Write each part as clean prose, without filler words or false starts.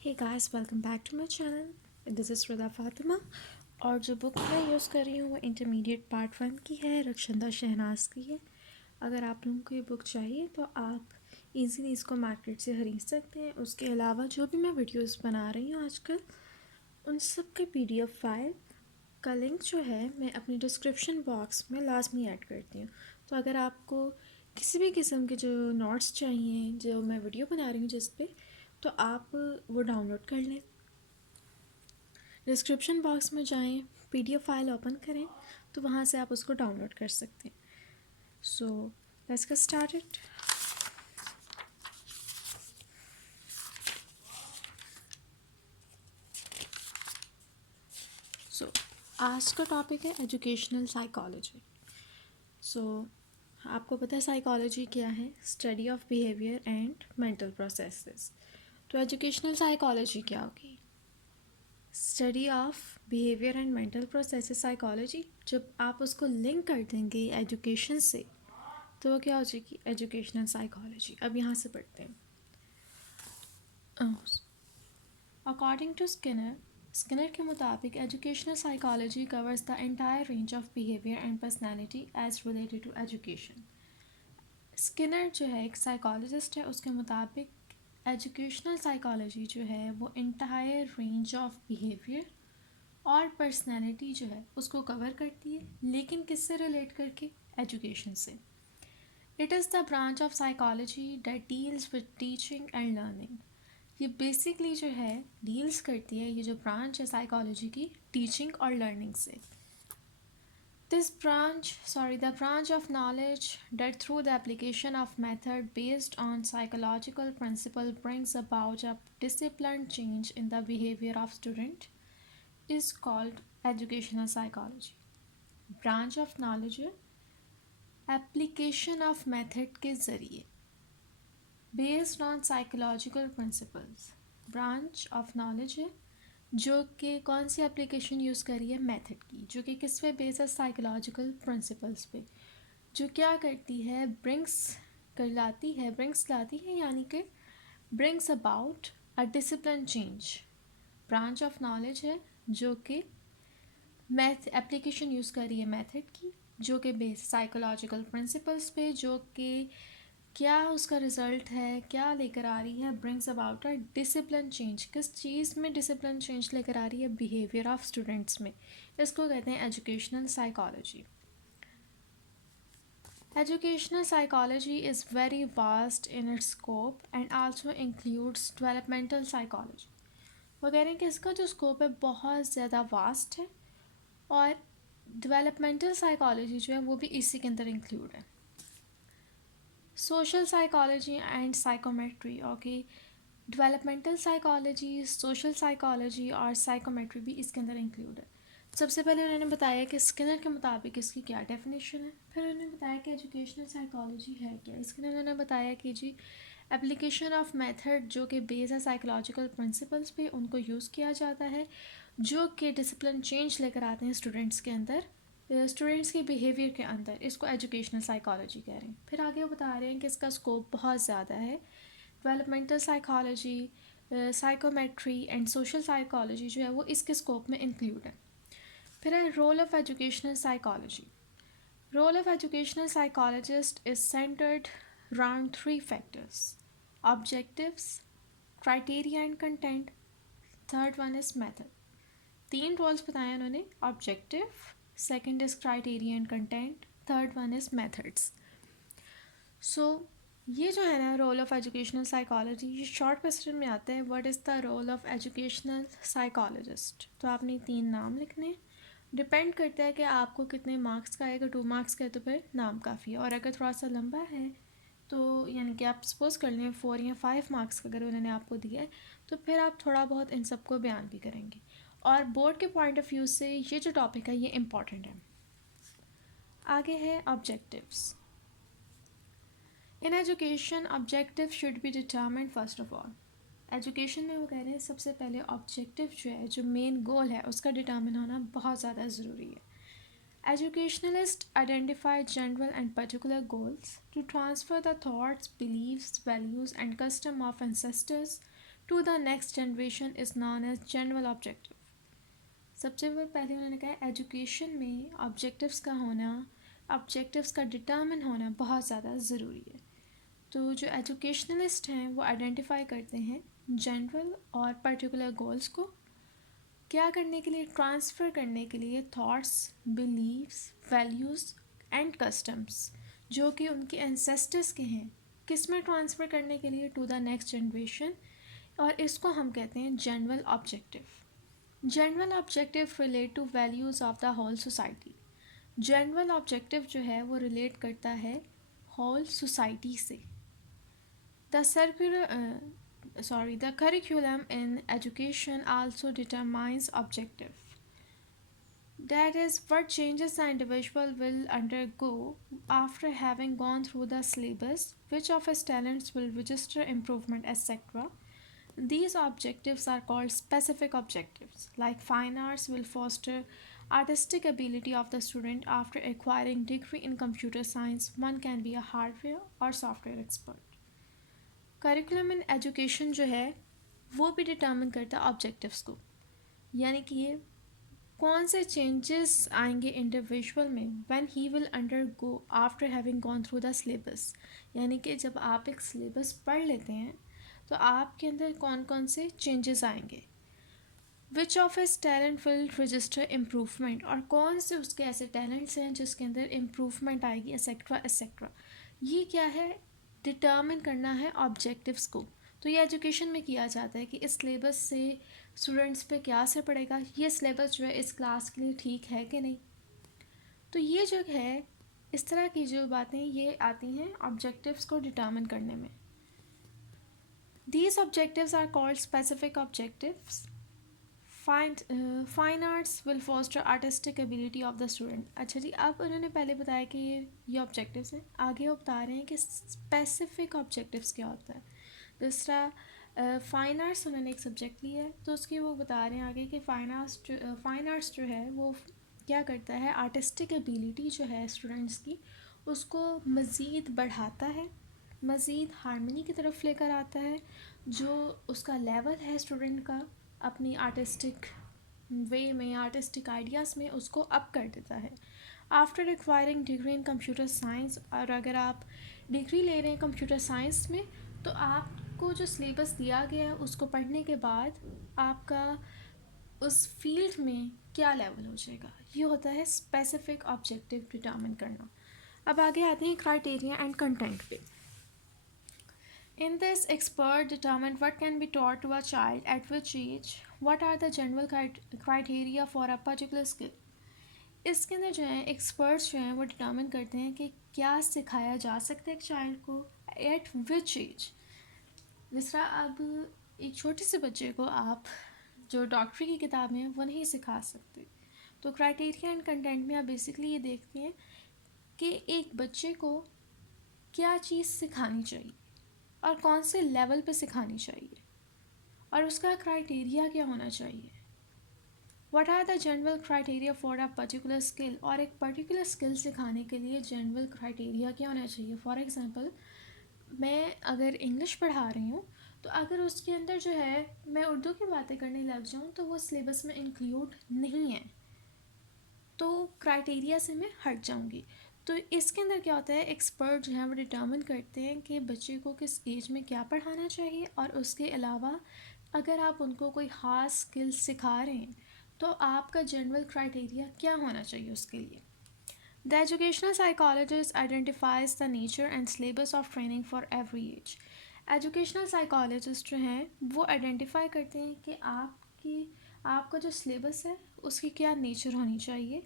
Hey guys, welcome back to my channel. This is Rida Fatima. और जो book मैं use कर रही हूँ वो इंटरमीडिएट पार्ट 1 की है, रक्षंदा शहनाज की है। अगर आप लोगों को ये बुक चाहिए तो आप इजीली इसको मार्केट से खरीद सकते हैं। उसके अलावा जो भी मैं वीडियोस बना रही हूँ आजकल, उन सब के पीडीएफ फाइल का लिंक जो है मैं अपनी डिस्क्रिप्शन बॉक्स में लाजमी ऐड करती हूँ। तो अगर आपको किसी भी किस्म के जो नोट्स चाहिए जो मैं वीडियो बना रही हूँ जिस पे, तो आप वो डाउनलोड कर लें। डिस्क्रिप्शन बॉक्स में जाएं, पीडीएफ फाइल ओपन करें तो वहाँ से आप उसको डाउनलोड कर सकते हैं। So let's get started. So आज का टॉपिक है एजुकेशनल साइकोलॉजी। सो आपको पता है साइकोलॉजी क्या है? Study of behaviour and mental processes. तो एजुकेशनल साइकोलॉजी क्या होगी? Study of behaviour and mental processes psychology. जब आप उसको लिंक कर देंगे एजुकेशन से तो वो क्या हो जाएगी? Educational psychology. अब यहाँ से पढ़ते हैं। अकॉर्डिंग टू स्किनर के मुताबिक educational psychology covers the entire range of behaviour and personality as related to education. Skinner जो है एक साइकोलॉजिस्ट है, उसके मुताबिक एजुकेशनल साइकोलॉजी जो है वो एंटायर रेंज ऑफ बिहेवियर और पर्सनैलिटी जो है उसको कवर करती है, लेकिन किससे रिलेट करके? एजुकेशन से। It is the branch of psychology that deals with teaching and learning. ये बेसिकली जो है डील्स करती है, ये जो ब्रांच है साइकोलॉजी की, टीचिंग और लर्निंग से। The branch of knowledge that through the application of method based on psychological principle brings about a disciplined change in the behavior of student is called educational psychology. Branch of knowledge application of method के ज़रिए based on psychological principles. Branch of knowledge है जो कि कौन सी application use करी है? Method की, जो कि किस पे बेस्ड है? साइकोलॉजिकल प्रिंसिपल्स पे। जो क्या करती है? ब्रिंग्स लाती है, यानी कि brings about a discipline change. Branch of knowledge है जो कि एप्लीकेशन यूज़ करी है मेथड की, जो कि बेस्ड साइकोलॉजिकल प्रिंसिपल्स पे, जो कि क्या उसका रिज़ल्ट है, क्या लेकर आ रही है? Brings about a discipline change. किस चीज़ में डिसिप्लिन चेंज लेकर आ रही है? बिहेवियर ऑफ स्टूडेंट्स में। इसको कहते हैं educational psychology. Educational psychology is very vast in its scope and also includes developmental psychology. वो कह रहे हैं कि इसका जो स्कोप है बहुत ज़्यादा वास्ट है और डेवलपमेंटल साइकोलॉजी जो है वो भी इसी के अंदर इंक्लूड है। Social psychology and psychometry, okay. Developmental psychology, social psychology और साइकोमेट्री भी इसके अंदर इंक्लूड है। सबसे पहले उन्होंने बताया कि स्किनर के मुताबिक इसकी क्या डेफिनेशन है, फिर उन्होंने बताया कि एजुकेशनल साइकोलॉजी है क्या। इसके अंदर उन्होंने बताया कि जी एप्लीकेशन ऑफ मेथड जो कि बेस है साइकोलॉजिकल प्रिंसिपल्स पे, उनको यूज़ किया जाता है, जो कि डिसिप्लिन चेंज लेकर आते हैं स्टूडेंट्स के अंदर, स्टूडेंट्स के बिहेवियर के अंदर। इसको एजुकेशनल साइकोलॉजी कह रहे हैं। फिर आगे वो बता रहे हैं कि इसका स्कोप बहुत ज़्यादा है। Developmental psychology, psychometry and social psychology जो है वो इसके स्कोप में इंक्लूड है। फिर है role of educational psychology. Role of educational psychologist is centred around three factors: objectives, criteria and content, third one is method। तीन रोल्स बताए उन्होंने: objective, second is criteria and content, third one is methods. So ये जो है ना role of educational psychology, ये short question में आता है, what is the role of educational psychologist. तो आपने तीन नाम लिखने, डिपेंड करता है कि आपको कितने मार्क्स का है। अगर 2 मार्क्स का है तो फिर नाम काफ़ी है, और अगर थोड़ा सा लंबा है तो यानी कि आप सपोज़ कर लें 4 या 5 मार्क्स का अगर उन्होंने आपको दिया है, तो फिर आप थोड़ा बहुत इन सबको बयान भी करेंगे। और बोर्ड के पॉइंट ऑफ व्यू से ये जो टॉपिक है ये इम्पॉर्टेंट है। आगे है objectives. In education objective should be determined first of all. Education में वो कह रहे हैं सबसे पहले ऑब्जेक्टिव जो है, जो मेन गोल है, उसका डिटर्मिन होना बहुत ज़्यादा ज़रूरी है। Educationalists identify general and particular goals to transfer the thoughts, beliefs, values, and custom of ancestors to the next generation is known as general objective. सबसे पहले उन्होंने कहा एजुकेशन में ऑब्जेक्टिव्स का होना, ऑब्जेक्टिव्स का डिटर्मिन होना बहुत ज़्यादा ज़रूरी है। तो जो एजुकेशनलिस्ट हैं वो आइडेंटिफाई करते हैं जनरल और पर्टिकुलर गोल्स को क्या करने के लिए, ट्रांसफ़र करने के लिए thoughts, beliefs, values and customs जो कि उनके एंसेस्टर्स के हैं, किस में ट्रांसफ़र करने के लिए, टू द नेक्स्ट जनरेशन, और इसको हम कहते हैं general objective. General objective relate to values of the whole society. General objective जो है वो रिलेट करता है होल सोसाइटी से। The curriculum in education also determines objective. That is what changes the individual will undergo after having gone through the syllabus, which of his talents will register improvement, etc. These objectives are called specific objectives. Like fine arts will foster artistic ability of the student after acquiring degree in computer science. One can be a hardware or software expert. Curriculum in education जो है वो भी determine करता है objectives को, यानी कि ये कौन से चेंजेस आएंगे इंडिविजुअल में when he will undergo after having gone through the syllabus. यानी कि जब आप एक सिलेबस पढ़ लेते हैं तो आपके अंदर कौन कौन से चेंजेस आएंगे। Which of his talent will register improvement, और कौन से उसके ऐसे टैलेंट्स हैं जिसके अंदर इम्प्रूवमेंट आएगी, एक्सेट्रा एक्सेट्रा। ये क्या है, डिटर्मिन करना है ऑब्जेक्टिव्स को। तो ये एजुकेशन में किया जाता है कि इस सिलेबस से स्टूडेंट्स पे क्या असर पड़ेगा, ये सिलेबस जो है इस क्लास के लिए ठीक है कि नहीं। तो ये जो है इस तरह की जो बातें ये आती हैं ऑब्जेक्टिव्स को डिटर्मिन करने में। These objectives are called specific objectives. Fine arts will foster artistic ability of the student. अच्छा जी, अब उन्होंने पहले बताया कि ये ऑब्जेक्टिव्स हैं, आगे वो बता रहे हैं कि स्पेसिफिक ऑब्जेक्टिव्स क्या होता है। दूसरा फाइन आर्ट्स उन्होंने एक सब्जेक्ट लिया है तो उसकी वो बता रहे हैं आगे कि फाइन आर्ट्स जो है वो क्या करता है, आर्टिस्टिक एबिलिटी जो है स्टूडेंट्स की उसको मज़ीद बढ़ाता है, मज़ीद हारमनी की तरफ लेकर आता है। जो उसका लेवल है स्टूडेंट का अपनी आर्टिस्टिक वे में, आर्टिस्टिक आइडियाज़ में उसको अप कर देता है। After acquiring degree in computer science, और अगर आप डिग्री ले रहे हैं कंप्यूटर साइंस में तो आपको जो सिलेबस दिया गया है उसको पढ़ने के बाद आपका उस फील्ड में क्या लेवल हो जाएगा, ये होता है स्पेसिफिक ऑब्जेक्टिव डिटर्मिन करना। अब आगे आते हैं क्राइटेरिया एंड कंटेंट पे। In this, expert determine what can be taught to a child at which age, what are the general criteria for a particular skill. इसके अंदर जो है एक्सपर्ट्स जो हैं वो डिटर्मिन करते हैं कि क्या सिखाया जा सकता है एक चाइल्ड को एट विच एज। जिस तरह अब एक छोटे से बच्चे को आप जो डॉक्टरी की किताबें हैं वो नहीं सिखा सकते, तो क्राइटेरिया एंड कंटेंट में आप बेसिकली ये देखते हैं कि एक बच्चे को क्या चीज़ सिखानी चाहिए और कौन से लेवल पे सिखानी चाहिए और उसका क्राइटेरिया क्या होना चाहिए। What are the general criteria for a particular skill, और एक पर्टिकुलर स्किल सिखाने के लिए जनरल क्राइटेरिया क्या होना चाहिए। फॉर एग्ज़ाम्पल, मैं अगर इंग्लिश पढ़ा रही हूँ तो अगर उसके अंदर जो है मैं उर्दू की बातें करने लग जाऊँ तो वो सिलेबस में इंक्लूड नहीं है, तो क्राइटेरिया से मैं हट जाऊँगी। तो इसके अंदर क्या होता है, एक्सपर्ट जो है वो डिटर्मिन करते हैं कि बच्चे को किस एज में क्या पढ़ाना चाहिए, और उसके अलावा अगर आप उनको कोई ख़ास स्किल सिखा रहे हैं तो आपका जनरल क्राइटेरिया क्या होना चाहिए उसके लिए। The educational psychologist identifies the nature and syllabus of training for every age. Educational psychologist जो हैं वो आइडेंटिफाई करते हैं कि आपका जो सिलेबस है उसकी क्या नेचर होनी चाहिए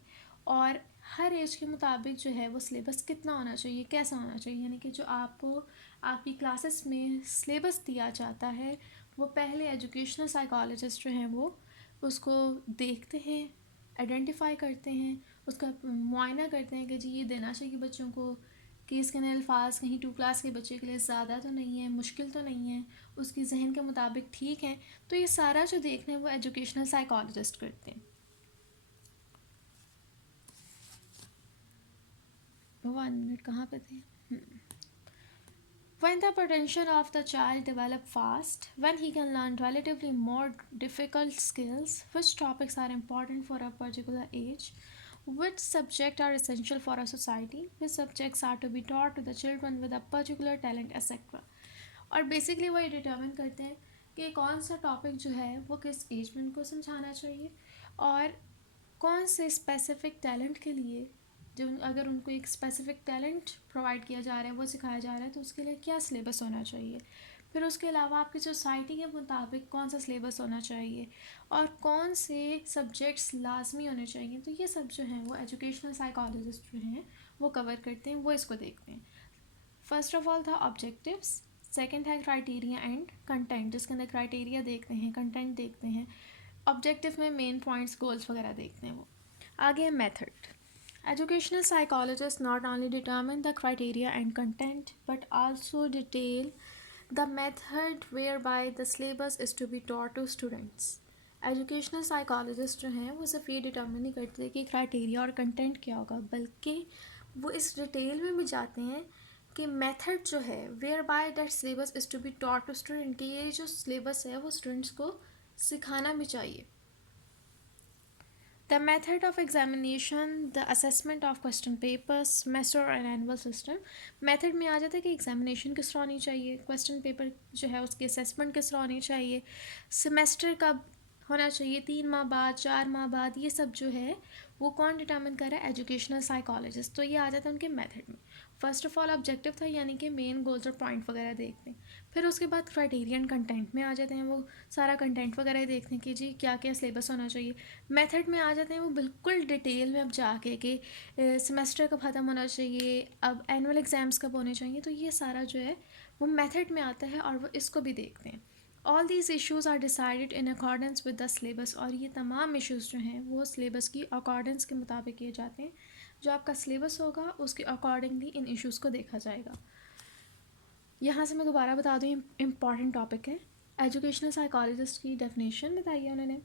और हर एज के मुताबिक जो है वो सिलेबस कितना होना चाहिए, कैसा होना चाहिए। यानी कि जो आपको आपकी क्लासेस में सिलेबस दिया जाता है वो पहले एजुकेशनल साइकोलॉजिस्ट जो हैं वो उसको देखते हैं, आइडेंटिफाई करते हैं, उसका मुआयना करते हैं कि जी ये देना चाहिए बच्चों को, कि इसके अंदर अल्फाज कहीं 2 क्लास के बच्चे के लिए ज़्यादा तो नहीं है, मुश्किल तो नहीं है, उसकी जहन के मुताबिक ठीक है। तो ये सारा जो देखना है वो एजुकेशनल साइकोलॉजिस्ट करते हैं। 1 मिनट कहाँ पे थे। When the potential of the child develops fast, when he can learn relatively more difficult skills, which topics are important for a particular age, which subjects are essential for a society, which subjects are to be taught to the children with a particular talent, etc. और basically वो ये determine करते हैं कि कौन सा topic जो है वो किस एज में उनको समझाना चाहिए और कौन से स्पेसिफिक टैलेंट के लिए जो अगर उनको एक स्पेसिफिक टैलेंट प्रोवाइड किया जा रहा है वो सिखाया जा रहा है तो उसके लिए क्या सिलेबस होना चाहिए। फिर उसके अलावा आपकी सोसाइटी के मुताबिक कौन सा सिलेबस होना चाहिए और कौन से सब्जेक्ट्स लाजमी होने चाहिए। तो ये सब जो हैं वो एजुकेशनल साइकोलॉजिस्ट जो हैं वो कवर करते हैं, वो इसको देखते हैं। फर्स्ट ऑफ ऑल था ऑब्जेक्टिव्स, सेकंड है क्राइटेरिया एंड कंटेंट, जिसके अंदर क्राइटेरिया देखते हैं, कंटेंट देखते हैं, ऑब्जेक्टिव में मेन पॉइंट्स गोल्स वगैरह देखते हैं वो। आगे है method. Educational psychologists not only determine the criteria and content but also detail the method whereby the syllabus is to be taught to students. Educational psychologist जो हैं वो सिर्फ ये डिटर्मिन नहीं करते कि क्राइटेरिया और कंटेंट क्या होगा, बल्कि वो इस डिटेल में भी जाते हैं कि मेथड जो है whereby that syllabus is to be taught to student, कि ये जो सिलेबस है वो स्टूडेंट्स को सिखाना भी चाहिए। The method of examination, the assessment of question papers, semester and annual system. Method में आ जाता है कि एग्जामिनेशन किस तरह होनी चाहिए, क्वेश्चन पेपर जो है उसकी असेसमेंट किस तरह होनी चाहिए, सेमेस्टर कब होना चाहिए, 3 माह बाद, 4 माह बाद, ये सब जो है वो कौन डिटर्मिन कर रहा है, एजुकेशनल साइकोलॉजिस्ट। तो ये आ जाता है उनके मेथड में। फर्स्ट ऑफ ऑल ऑब्जेक्टिव था, यानी कि मेन गोल्स और पॉइंट वगैरह देखते हैं। फिर उसके बाद क्राइटेरियन कंटेंट में आ जाते हैं, वो सारा कंटेंट वगैरह देखते हैं कि जी क्या क्या सिलेबस होना चाहिए। मेथड में आ जाते हैं वो बिल्कुल डिटेल में अब जाके कि सेमेस्टर कब ख़त्म होना चाहिए, अब एनुअल एग्ज़ाम्स कब होने चाहिए। तो ये सारा जो है वो मेथड में आता है और वो इसको भी देखते हैं। All these issues are decided in accordance with the syllabus, और ये तमाम इश्यूज़ जो हैं वो सिलेबस की अकॉर्डेंस के मुताबिक किए जाते हैं। जो आपका सिलेबस होगा उसके अकॉर्डिंगली इन इश्यूज़ को देखा जाएगा। यहाँ से मैं दोबारा बता दूँ, इम्पॉर्टेंट टॉपिक है। एजुकेशनल साइकोलॉजिस्ट की डेफिनेशन बताई है उन्होंने।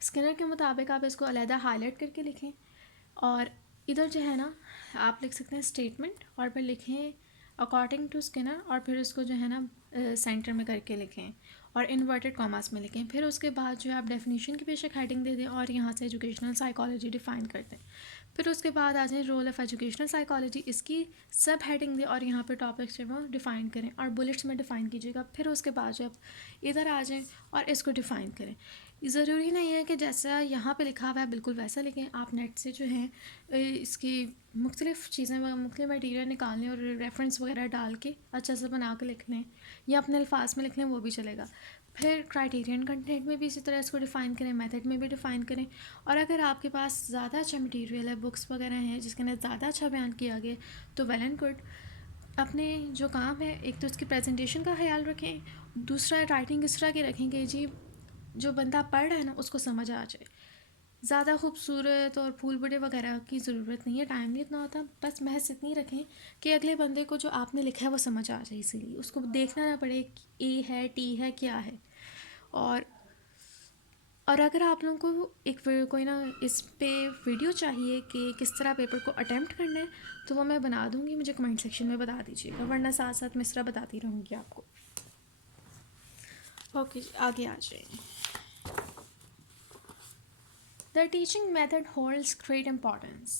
स्किनर के मुताबिक आप इसको अलहदा हाईलाइट करके लिखें और इधर जो है ना आप लिख सकते हैं स्टेटमेंट और फिर लिखें अकॉर्डिंग टू स्किनर और फिर उसको जो है ना सेंटर में करके लिखें और इन्वर्टेड कॉमास में लिखें। फिर उसके बाद जो है आप डेफिनेशन की बेशक हेडिंग दे दें और यहाँ से एजुकेशनल साइकोलॉजी डिफ़ाइन कर दें। फिर उसके बाद आ जाए रोल ऑफ़ एजुकेशनल साइकोलॉजी, इसकी सब हेडिंग दें और यहाँ पे टॉपिक्स जो वो डिफ़ाइन करें और बुलेट्स में डिफ़ाइन कीजिएगा। फिर उसके बाद जो आप इधर आ जाएँ और इसको डिफ़ाइन करें। ज़रूरी नहीं है कि जैसा यहाँ पे लिखा हुआ है बिल्कुल वैसा लिखें, आप नेट से जो है इसकी मुख्तलिफ़ चीज़ें मुख्तलिफ मटीरियल निकाल लें और रेफरेंस वगैरह डाल के अच्छा सा बना के लिख लें या अपने अल्फाज में लिख लें, वो भी चलेगा। फिर क्राइटेरियन कंटेंट में भी इसी तरह इसको डिफ़ाइन करें, मेथड में भी डिफ़ाइन करें। और अगर आपके पास ज़्यादा अच्छा मटीरियल है, बुक्स वगैरह हैं जिसके अंदर ज़्यादा अच्छा बयान किया गया, तो वेल एंड गुड। अपने जो काम है एक तो उसकी प्रेजेंटेशन का ख्याल रखें, दूसरा राइटिंग इस तरह की रखें कि जी जो बंदा पढ़ रहा है ना उसको समझ आ जाए। ज़्यादा खूबसूरत और फूल बड़े वगैरह की ज़रूरत नहीं है, टाइम नहीं इतना होता। बस महज इतनी रखें कि अगले बंदे को जो आपने लिखा है वो समझ आ जाए, इसीलिए उसको देखना ना पड़े कि ए है टी है क्या है। और अगर आप लोगों को एक कोई ना इस पे वीडियो चाहिए कि किस तरह पेपर को अटेम्प्ट करना है तो वो मैं बना दूँगी, मुझे कमेंट सेक्शन में बता दीजिएगा, वरना साथ साथ मैं इस तरह बताती रहूँगी आपको। ओके जी, आगे आ जाइए। The teaching method holds great importance.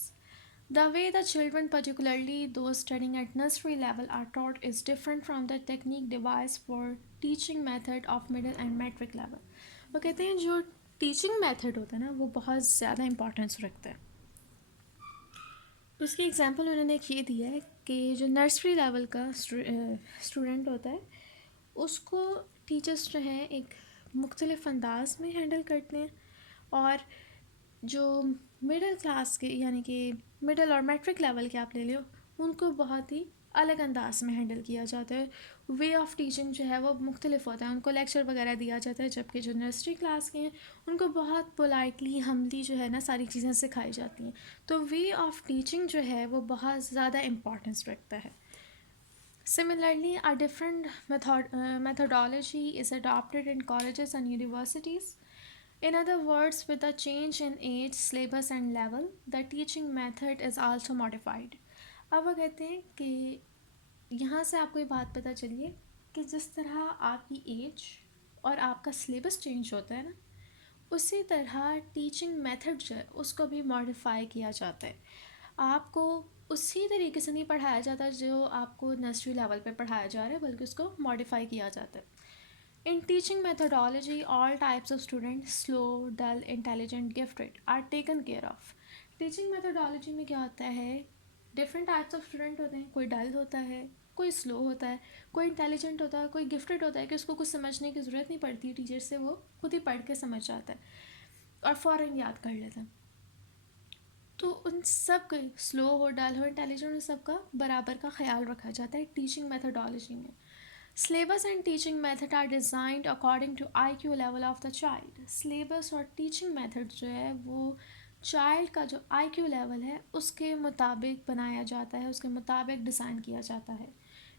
The way the children, particularly those studying at nursery level, are taught is different from the technique devised for teaching method of middle and matric level. वो कहते हैं जो teaching method होता है ना वो बहुत ज़्यादा इम्पोर्टेंस रखता है। उसकी एग्जांपल उन्होंने एक ये दिया है कि जो नर्सरी लेवल का स्टूडेंट होता है उसको टीचर्स जो हैं एक मुख्तलिफ़ अंदाज में हैंडल करते हैं, और जो मिडिल क्लास के यानी कि मिडिल और मैट्रिक लेवल के आप ले लो उनको बहुत ही अलग अंदाज में हैंडल किया जाता है। वे ऑफ टीचिंग जो है वो मुख्तलिफ होता है, उनको लेक्चर वगैरह दिया जाता है, जबकि जो नर्सरी क्लास के हैं उनको बहुत पोलाइटली हम्बली जो है ना सारी चीज़ें सिखाई जाती हैं। तो वे ऑफ टीचिंग जो है वो बहुत ज़्यादा इम्पॉर्टेंस रखता है। Similarly, a different methodology is adopted in colleges and universities. In other words, with the change in age, syllabus and level, the teaching method is also modified. अब वो कहते हैं कि यहाँ से आपको ये बात पता चलिए कि जिस तरह आपकी एज और आपका सिलेबस चेंज होता है ना, उसी तरह टीचिंग मेथड जो है उसको भी मॉडिफाई किया जाता है। आपको उसी तरीके से नहीं पढ़ाया जाता जो आपको नर्सरी लेवल पे पढ़ाया जा रहा है, बल्कि उसको मॉडिफाई किया जाता है। In teaching methodology, all types of students, slow, dull, intelligent, gifted, are taken care of. Teaching methodology में क्या होता है, different types of student होते हैं, कोई dull होता है, कोई slow होता है, कोई intelligent होता है, कोई gifted होता है कि उसको कुछ समझने की ज़रूरत नहीं पड़ती, टीचर से वो खुद ही पढ़ के समझ जाता है और फ़ौरन याद कर लेता है। तो उन सब का स्लो हो, डल हो, इंटेलिजेंट हो, सबका बराबर का ख्याल रखा जाता है टीचिंग मेथडोलॉजी में। Syllabus and teaching method are designed according to IQ level of the child. Syllabus और teaching method जो है वो चाइल्ड का जो IQ लेवल है उसके मुताबिक बनाया जाता है, उसके मुताबिक डिज़ाइन किया जाता है।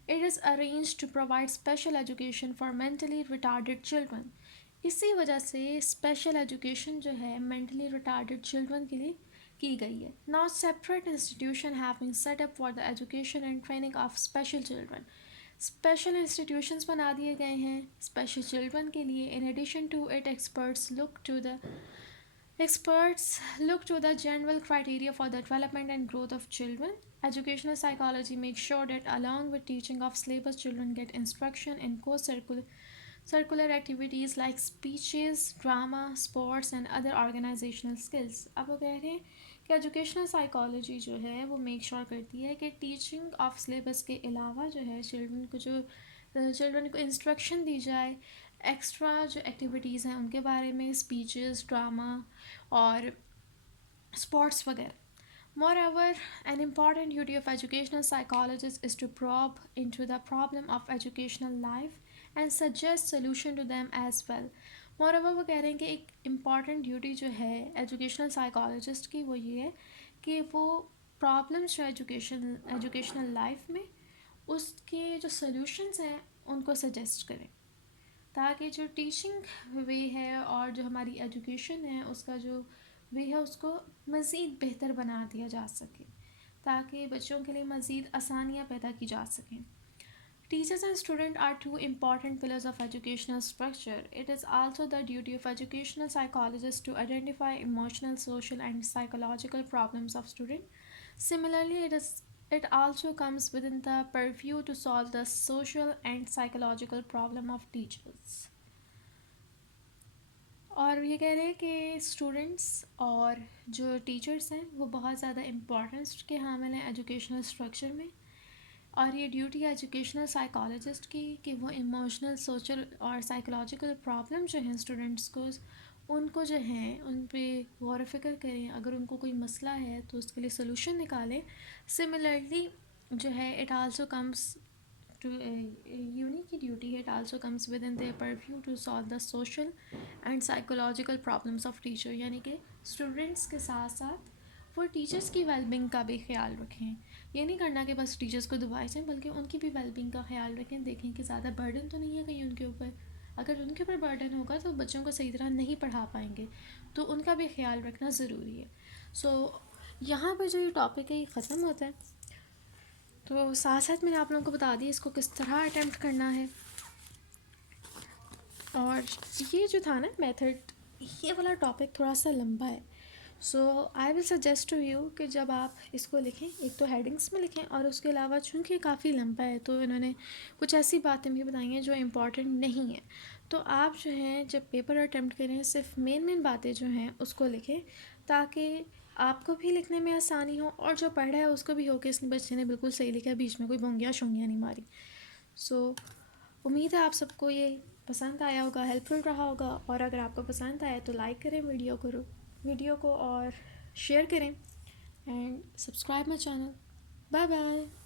It is arranged to provide special education for mentally retarded children. इसी वजह से स्पेशल एजुकेशन जो है मेंटली रिटार्डेड चिल्ड्रन के लिए की गई है। Now separate institution have been set up for the education and training of special children. Special institutions बना दिए गए हैं स्पेशल चिल्ड्रन के लिए। In addition to it experts look to the general criteria for the development and growth of children. Educational psychology makes sure that along with teaching of syllabus, children get instruction in circular activities like speeches, drama, sports and other organizational skills. अब वो कह रहे हैं कि educational psychology जो है वो make sure करती है कि टीचिंग ऑफ सिलेबस के अलावा जो है चिल्ड्रन को इंस्ट्रक्शन दी जाए, एक्स्ट्रा जो एक्टिविटीज़ हैं उनके बारे में, स्पीचेस, ड्रामा और स्पोर्ट्स वगैरह। Moreover, an important duty of educational psychologists is to probe into the problem of educational life and suggest solution to them as well. Moreover, वो कह रहे हैं कि एक important duty जो है educational psychologist की वो ये है कि वो problems जो educational life में उसके जो solutions हैं उनको suggest करें, ताकि जो टीचिंग वे है और जो हमारी एजुकेशन है उसका जो वे है उसको मज़ीद बेहतर बना दिया जा सके, ताकि बच्चों के लिए मज़ीद आसानियाँ पैदा की जा सकें। Teachers and students are two important pillars of educational structure. It is also the duty of educational psychologists to identify emotional, social, and psychological problems of students. Similarly, it also comes within the purview to solve the social and psychological problem of teachers. और ये कह रहे हैं कि students और जो teachers हैं वो बहुत ज़्यादा इम्पोर्टेंस के हामिल हैं एजुकेशनल स्ट्रक्चर में, और ये ड्यूटी है एजुकेशनल साइकोलॉजिस्ट की कि वो इमोशनल, सोशल और साइकोलॉजिकल प्रॉब्लम जो हैं स्टूडेंट्स को उनको जो हैं उन पे गौर फ़िक्र करें, अगर उनको कोई मसला है तो उसके लिए सलूशन निकालें। सिमिलरली जो है it also comes to unique duty, it also comes within their purview to solve the social and psychological problems of teacher, यानी कि स्टूडेंट्स के साथ साथ वो टीचर्स की वेलबींग का भी ख्याल रखें। ये नहीं करना कि बस टीचर्स को दबाए जाएँ, बल्कि उनकी भी वेलबींग का ख्याल रखें, देखें कि ज़्यादा बर्डन तो नहीं है कहीं उनके ऊपर। अगर उनके ऊपर बर्डन होगा तो बच्चों को सही तरह नहीं पढ़ा पाएंगे, तो उनका भी ख्याल रखना ज़रूरी है। यहाँ पर जो ये टॉपिक है ये ख़त्म होता है। तो साथ साथ मैंने आप लोगों को बता दी इसको किस तरह अटेम्प्ट करना है। और ये जो था ना मेथड, ये वाला टॉपिक थोड़ा सा लंबा है। I will suggest to you कि जब आप इसको लिखें, एक तो हेडिंग्स में लिखें, और उसके अलावा चूँकि काफ़ी लंबा है तो इन्होंने कुछ ऐसी बातें भी बताई हैं जो इम्पॉर्टेंट नहीं है। तो आप जो हैं जब पेपर अटेम्प्ट करें सिर्फ मेन बातें जो हैं उसको लिखें, ताकि आपको भी लिखने में आसानी हो और जो पढ़ रहा है उसको भी हो कि इस बच्चे ने बिल्कुल सही लिखा, बीच में कोई बोंगियाँ शोंगियाँ नहीं मारी। उम्मीद है आप सबको ये पसंद आया होगा, हेल्पफुल रहा होगा। और अगर आपको पसंद आया तो लाइक करें वीडियो को और शेयर करें and subscribe my channel. Bye bye.